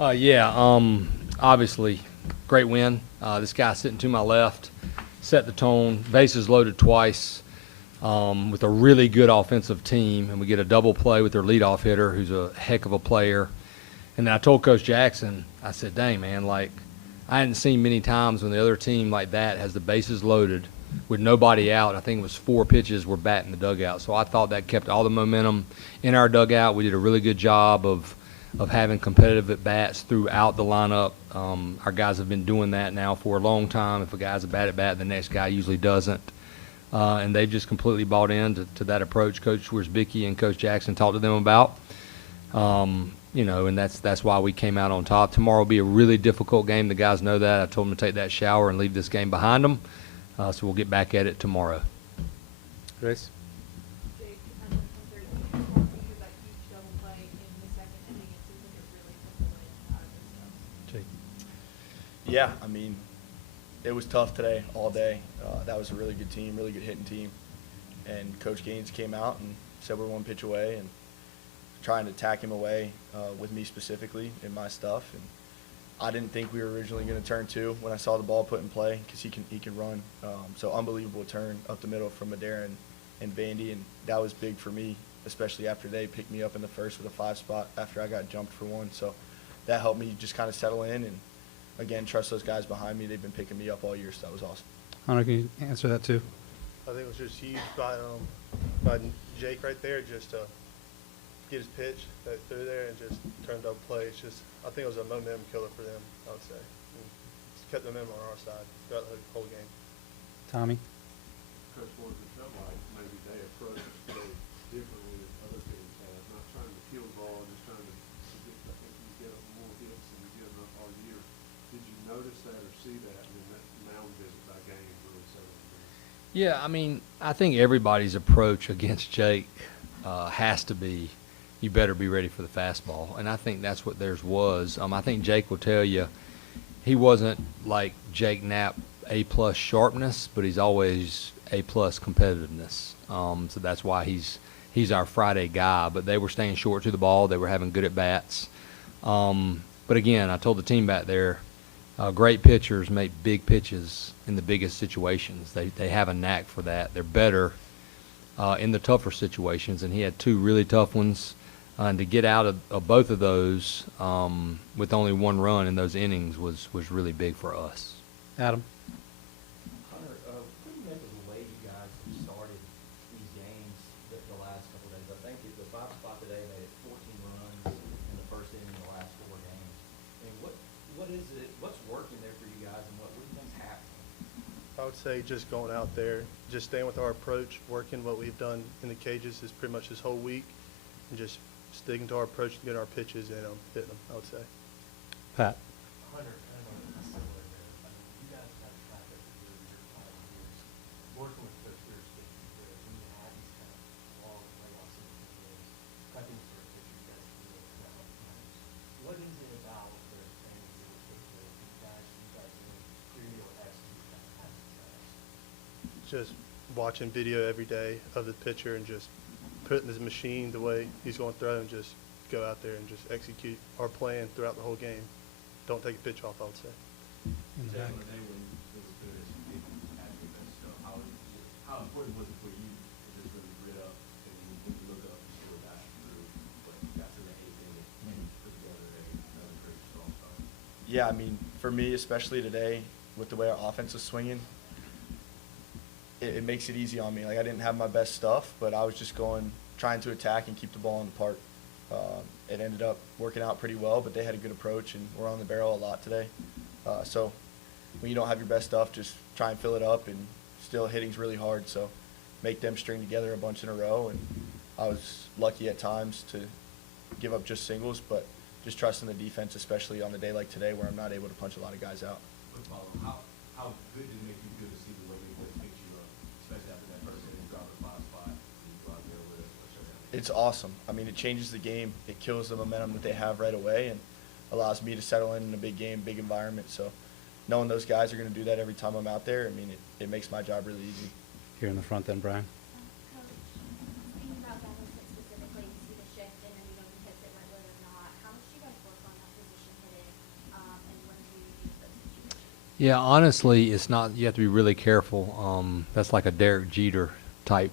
Obviously, great win. This guy sitting to my left set the tone. Bases loaded twice with a really good offensive team, and we get a double play with their leadoff hitter, who's a heck of a player. And then I told Coach Jackson, I said, dang, man, like, I hadn't seen many times when the other team like that has the bases loaded with nobody out. I think it was 4 pitches were batting the dugout. So I thought that kept all the momentum in our dugout. We did a really good job of having competitive at-bats throughout the lineup. Our guys have been doing that now for a long time. If a guy's a bad at-bat, the next guy usually doesn't. And they've just completely bought in to that approach Coach Wierzbicki and Coach Jackson talked to them about. And that's why we came out on top. Tomorrow will be a really difficult game. The guys know that. I told them to take that shower and leave this game behind them. So we'll get back at it tomorrow. Grace? Jake, I'm wondering, you that huge double play in the second inning. It seems like it really took the wind out of this stuff. Jake? Yeah, I mean, it was tough today all day. That was a really good team, really good hitting team. And Coach Gaines came out and said we're 1 pitch away and trying to tack him away with me specifically in my stuff. And I didn't think we were originally going to turn 2 when I saw the ball put in play because he can run. So unbelievable turn up the middle from Madera and Vandy, and that was big for me, especially after they picked me up in the first with a 5 spot after I got jumped for 1. So that helped me just kind of settle in and, again, trust those guys behind me. They've been picking me up all year, so that was awesome. Hunter, can you answer that too? I think it was just huge by Jake right there, just to get his pitch through there and just turn double play. It's just, I think it was a momentum killer for them, I would say. And just kept the momentum on our side throughout the whole game. Tommy? Coach Forbes, it felt like maybe they approached play differently than other teams have. Not trying to kill the ball, just trying to get, I think you get more hits than you get enough all year. Did you notice that or see that? And then that mound visit by game really settled in. Yeah, I mean, I think everybody's approach against Jake has to be, you better be ready for the fastball. And I think that's what theirs was. I think Jake will tell you he wasn't like Jake Knapp A+ sharpness, but he's always A+ competitiveness. So that's why he's our Friday guy. But they were staying short to the ball. They were having good at-bats. But again, I told the team back there, great pitchers make big pitches in the biggest situations. They have a knack for that. They're better in the tougher situations, and he had 2 really tough ones. And to get out of both of those with only 1 run in those innings was really big for us. Adam? Hunter, what do you make of the way you guys have started these games the last couple of days? I think the 5 spot today made it 14 runs in the first inning in the last 4 games. I mean, what is it? What's working there for you guys, and what do you think's happening? I would say just going out there, just staying with our approach, working what we've done in the cages is pretty much this whole week, and just sticking to our approach and getting our pitches and hitting them, I would say. Pat? Hunter, kind of a similar there. I mean, you guys have had a track record here your time years working with Coach Wierzbicki where when you have these kind of long layoffs in the games, cutting for a pitcher, you guys can really come out like runners. What is it about their training that was so good for you guys really able to execute that kind of success? Just watching video every day of the pitcher and just putting his machine the way he's going to throw and just go out there and just execute our plan throughout the whole game. Don't take a pitch off, I would say. In the back. On a day when it was good as you didn't have your best stuff, how important was it for you to just really grit up and when you look up, you still got through, but you got to the 8th inning and put together another great strong start? Yeah, I mean, for me, especially today, with the way our offense is swinging, it makes it easy on me. Like, I didn't have my best stuff, but I was just trying to attack and keep the ball in the park. It ended up working out pretty well, but they had a good approach, and we're on the barrel a lot today. So when you don't have your best stuff, just try and fill it up, and still hitting's really hard. So make them string together a bunch in a row, and I was lucky at times to give up just singles, but just trusting the defense, especially on a day like today where I'm not able to punch a lot of guys out. Quick follow-up, how good did it make you feel to see the way they just picked you up, especially after that first inning, drop the 5 spot, and you go out there with a shutout? It's awesome. I mean, it changes the game. It kills the momentum that they have right away and allows me to settle in a big game, big environment. So knowing those guys are going to do that every time I'm out there, I mean, it makes my job really easy. Here in the front then, Brian. Coach, speaking about that movement specifically, you see the shift in and you know the hits it whether or not. How much do you guys work on that position Yeah, honestly, it's not. You have to be really careful. That's like a Derek Jeter type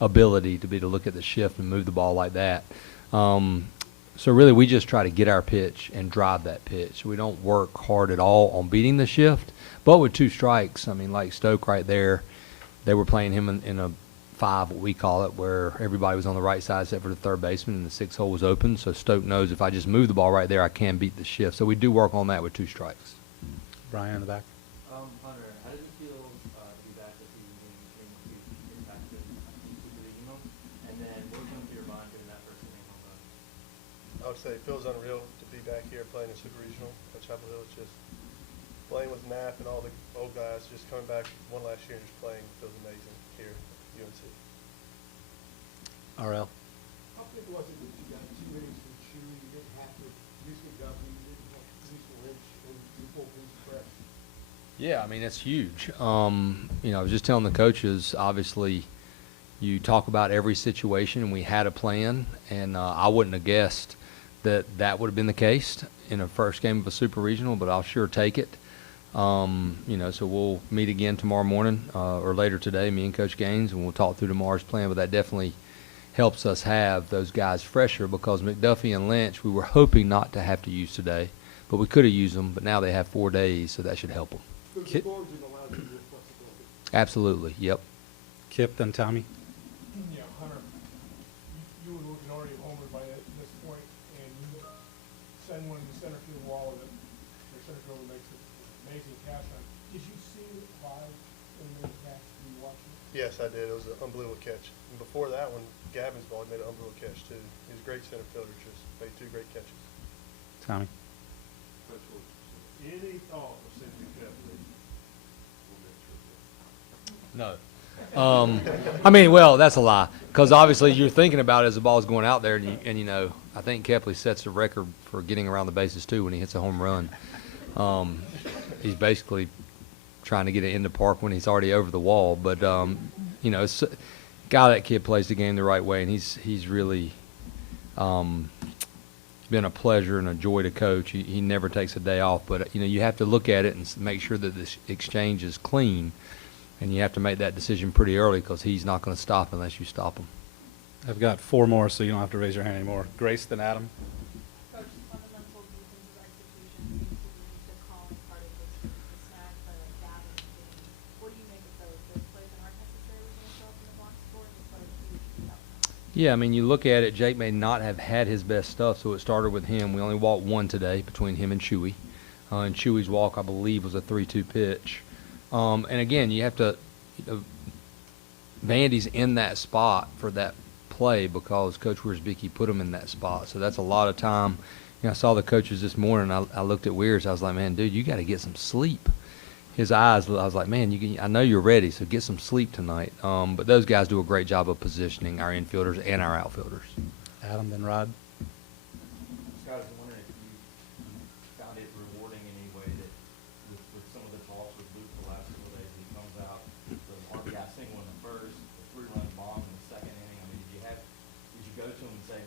ability to look at the shift and move the ball like that. So really, we just try to get our pitch and drive that pitch. We don't work hard at all on beating the shift. But with 2 strikes, I mean, like Stoke right there, they were playing him in a 5, what we call it, where everybody was on the right side except for the third baseman, and the 6 hole was open. So Stoke knows if I just move the ball right there, I can beat the shift. So we do work on that with 2 strikes. Brian in the back. Hunter, how does it feel to be back this season being impacted Super Regional? And then what was going through your mind during that first inning home run? I would say it feels unreal to be back here playing in Super Regional at Chapel Hill. It's just playing with Knapp and all the old guys, just coming back one last year and just playing feels amazing here at UNC. RL. How big was it that you got 2 innings from Chewy, you didn't have to use McDuffie, you didn't have to use Lynch, and your bullpen's fresh? Yeah, I mean, it's huge. I was just telling the coaches, obviously, you talk about every situation, and we had a plan, and I wouldn't have guessed that would have been the case in a first game of a Super Regional, but I'll sure take it. So we'll meet again tomorrow morning or later today, me and Coach Gaines, and we'll talk through tomorrow's plan, but that definitely helps us have those guys fresher because McDuffie and Lynch, we were hoping not to have to use today, but we could have used them, but now they have 4 days, so that should help them. So the scoring allows you more flexibility. Absolutely, yep. Kip, then Tommy. Yeah, Hunter, you and Luke had already homered by this point, and you send one to the center field wall, and your center fielder makes an amazing catch on. Did you see it live when he made the catch? Were you watching it? Yes, I did. It was an unbelievable catch. And before that one, Gavin's ball, he made an unbelievable catch too. He was a great center fielder, just made 2 great catches. Tommy. Coach Forbes, any thought of sending Kevin on that trip? No. I mean, well, that's a lie. Because obviously you're thinking about it as the ball's going out there, and I think Kepley sets the record for getting around the bases too when he hits a home run. He's basically trying to get it into park when he's already over the wall. But it's, that kid plays the game the right way, and he's really been a pleasure and a joy to coach. He never takes a day off. But you have to look at it and make sure that this exchange is clean. And you have to make that decision pretty early because he's not going to stop unless you stop him. I've got 4 more, so you don't have to raise your hand anymore. Grace, then Adam. Coach, fundamental defensive execution seems to be the calling part of the snack, the Gavin game. What do you make of those plays that aren't necessarily going to show up in the box score, but are huge outcomes? Yeah, I mean, you look at it, Jake may not have had his best stuff, so it started with him. We only walked 1 today between him and Chewy. And Chewy's walk, I believe, was a 3-2 pitch. And again, you have to, Vandy's in that spot for that play because Coach Wiersbicki put him in that spot. So that's a lot of time. I saw the coaches this morning. I looked at Weirs. I was like, man, dude, you got to get some sleep. His eyes, I was like, man, I know you're ready, so get some sleep tonight. But those guys do a great job of positioning our infielders and our outfielders. Adam, then Rod. Scott, I was wondering if you found it rewarding in any way that with some of the talks with Luke the last couple of days, he comes out, the RBI single in the first, the 3-run bomb in the second inning. I mean, did you go to him and say,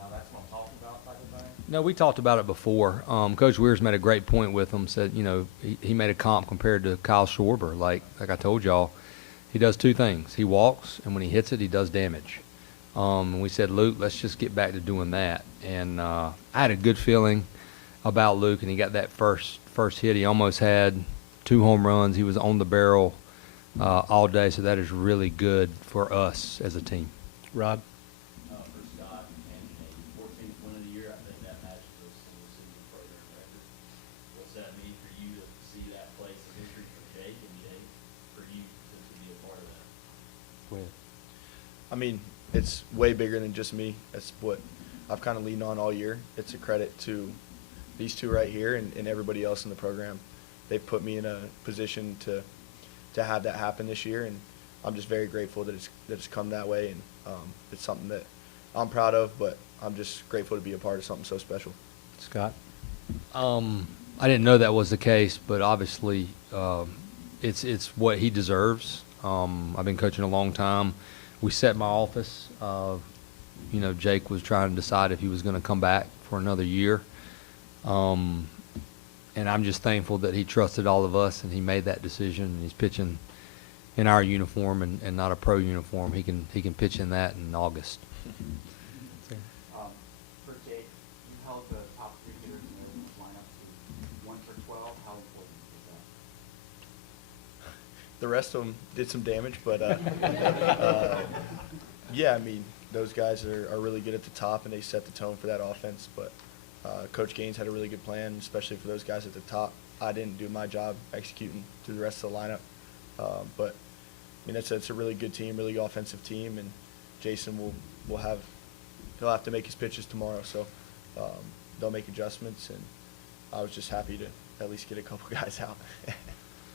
now that's what I'm talking about type of thing? No, we talked about it before. Coach Weirs made a great point with him, said, he made a comp compared to Kyle Schwarber. Like I told y'all, he does 2 things. He walks, and when he hits it, he does damage. And we said, Luke, let's just get back to doing that. And I had a good feeling about Luke, and he got that first hit. He almost had 2 home runs. He was on the barrel all day, so that is really good for us as a team. Rod. For Scott and a 14th win of the year, I think that matches us in the city program record. What's that mean for you to see that place of history for Jake and Jake for you to be a part of that? Go ahead. I mean, it's way bigger than just me. That's what I've kind of leaned on all year. It's a credit to these 2 right here and everybody else in the program. They've put me in a position to have that happen this year, and I'm just very grateful that it's come that way, and it's something that I'm proud of, but I'm just grateful to be a part of something so special. Scott. I didn't know that was the case, but obviously it's what he deserves. I've been coaching a long time. We set my office. Jake was trying to decide if he was going to come back for another year. and I'm just thankful that he trusted all of us and he made that decision. And he's pitching in our uniform and not a pro uniform. He can pitch in that in August. For Jake, you held the top 3 hitters in the lineup to 1 for 12. How important is that? The rest of them did some damage, but yeah, I mean, those guys are really good at the top, and they set the tone for that offense. But Coach Gaines had a really good plan, especially for those guys at the top. I didn't do my job executing through the rest of the lineup. But, I mean, it's a really good team, really offensive team, and Jason he'll have to make his pitches tomorrow, so they'll make adjustments, and I was just happy to at least get a couple guys out.